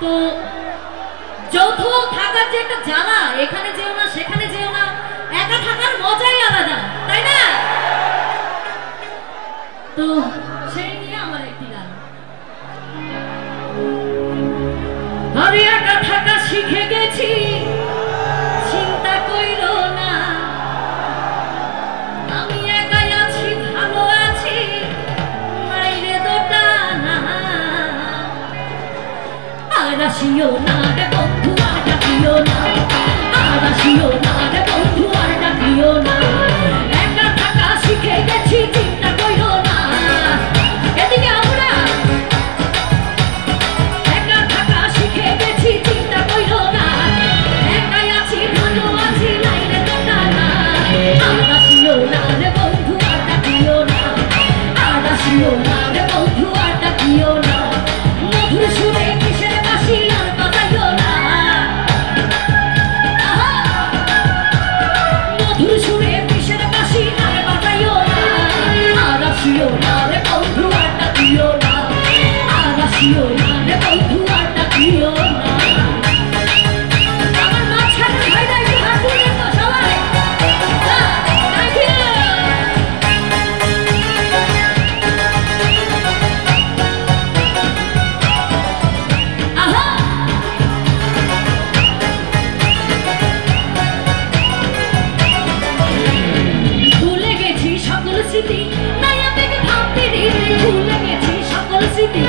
তো যৌথ থাকার যে একটা জ্বালা, এখানে যেও না সেখানে যেও না, একা থাকার মজাই আলাদা, তাই না? তো সেই নিয়ে আমার একটি গান। আমি একা থাকা শিখে গেছি, চিন্তা কইরো না, আমি একাই আছি, ভালো আছি, মাইরে দোটা না। আর আসিও না রে বন্ধু, আর ডাকিও না, আর আসিও না রে বন্ধু, আর ডাকিও না। একা থাকা শিখে গেছি, চিন্তা কইরো না। এদিকে আমরা একা থাকা শিখে গেছি, চিন্তা কইরো না, একাই আছি, ভালো আছি, লাইরে দোটা না। আর আসিও না রে বন্ধু, আর ডাকিও না, আর আসিও না রে বন্ধু, আর ডাকিও না। মধুর সুরে কিসের বাঁশি আর বাজাইও না, মধুর সুরে কিসের বাঁশি আর বাজাইও না। আর আসিও না রে বন্ধু, আর ডাকিও না, আর আসিও না রে বন্ধু, আর ডাকিও না। আমার মাঝখানে ভাইরা একটু হাত তুলবেন তো সবাই। Thank you. আহা, ভুলে গেছি সকল স্মৃতি, নাই আমি ভাবতে দিই, ভুলে গেছি সকল স্মৃতি।